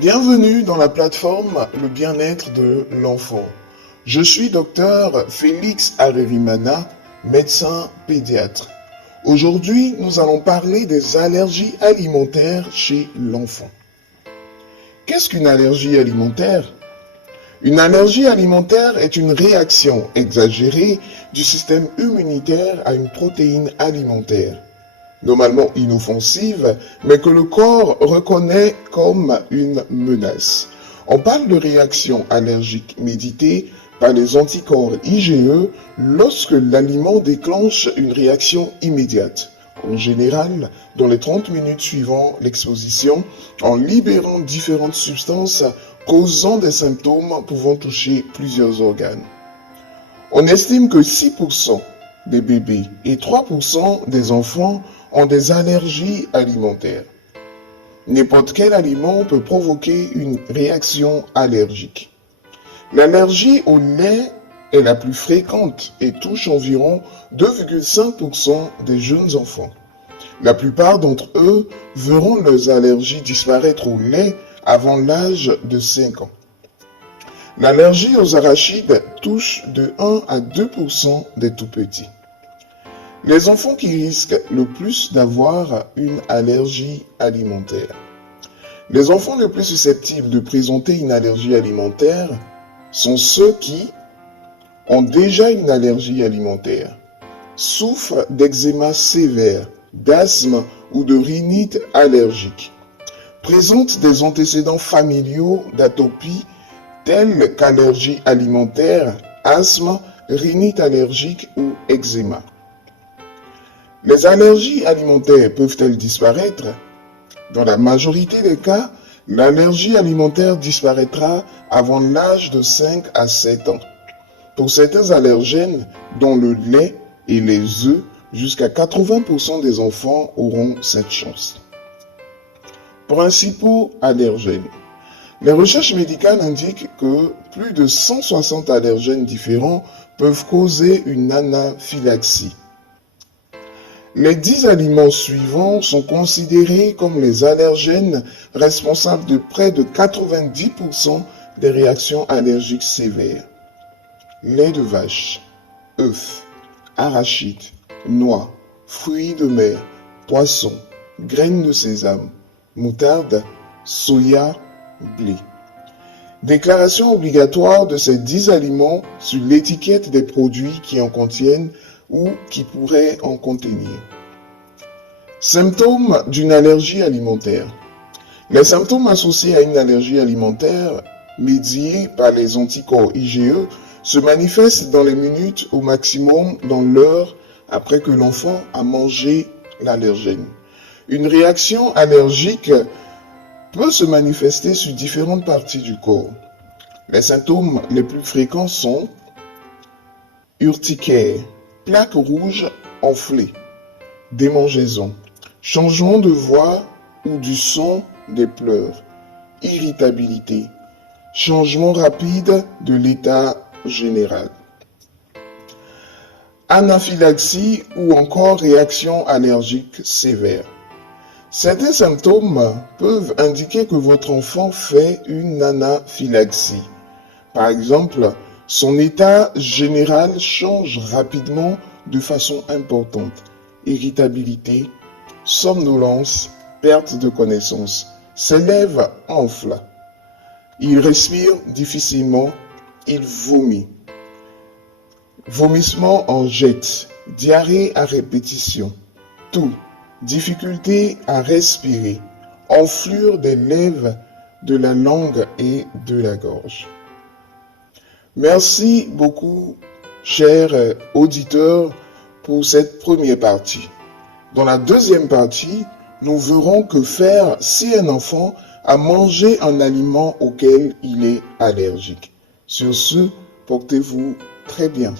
Bienvenue dans la plateforme Le bien-être de l'enfant. Je suis docteur Félix Arerimana, médecin pédiatre. Aujourd'hui, nous allons parler des allergies alimentaires chez l'enfant. Qu'est-ce qu'une allergie alimentaire? Une allergie alimentaire est une réaction exagérée du système immunitaire à une protéine alimentaire, normalement inoffensive, mais que le corps reconnaît comme une menace. On parle de réaction allergique méditée par les anticorps IgE lorsque l'aliment déclenche une réaction immédiate, en général dans les 30 minutes suivant l'exposition, en libérant différentes substances causant des symptômes pouvant toucher plusieurs organes. On estime que 6% des bébés et 3% des enfants ont des allergies alimentaires. N'importe quel aliment peut provoquer une réaction allergique. L'allergie au lait est la plus fréquente et touche environ 2,5% des jeunes enfants. La plupart d'entre eux verront leurs allergies disparaître au lait avant l'âge de 5 ans. L'allergie aux arachides touche de 1 à 2% des tout-petits. Les enfants qui risquent le plus d'avoir une allergie alimentaire. Les enfants les plus susceptibles de présenter une allergie alimentaire sont ceux qui ont déjà une allergie alimentaire, souffrent d'eczéma sévère, d'asthme ou de rhinite allergique, présentent des antécédents familiaux d'atopie tels qu'allergie alimentaire, asthme, rhinite allergique ou eczéma. Les allergies alimentaires peuvent-elles disparaître? Dans la majorité des cas, l'allergie alimentaire disparaîtra avant l'âge de 5 à 7 ans. Pour certains allergènes, dont le lait et les œufs, jusqu'à 80% des enfants auront cette chance. Principaux allergènes. Les recherches médicales indiquent que plus de 160 allergènes différents peuvent causer une anaphylaxie. Les 10 aliments suivants sont considérés comme les allergènes responsables de près de 90% des réactions allergiques sévères. Lait de vache, œufs, arachides, noix, fruits de mer, poissons, graines de sésame, moutarde, soya, blé. Déclaration obligatoire de ces 10 aliments sur l'étiquette des produits qui en contiennent ou qui pourraient en contenir. Symptômes d'une allergie alimentaire. Les symptômes associés à une allergie alimentaire, médiés par les anticorps IgE, se manifestent dans les minutes au maximum dans l'heure après que l'enfant a mangé l'allergène. Une réaction allergique peut se manifester sur différentes parties du corps. Les symptômes les plus fréquents sont urticaire, plaques rouges enflées, démangeaisons, changement de voix ou du son des pleurs, irritabilité, changement rapide de l'état général, anaphylaxie ou encore réaction allergique sévère. Certains symptômes peuvent indiquer que votre enfant fait une anaphylaxie. Par exemple, son état général change rapidement de façon importante. Irritabilité, somnolence, perte de connaissance. Ses lèvres enflent. Il respire difficilement. Il vomit. Vomissement en jet. Diarrhée à répétition. Toux. Difficulté à respirer. Enflure des lèvres, de la langue et de la gorge. Merci beaucoup, chers auditeurs, pour cette première partie. Dans la deuxième partie, nous verrons que faire si un enfant a mangé un aliment auquel il est allergique. Sur ce, portez-vous très bien.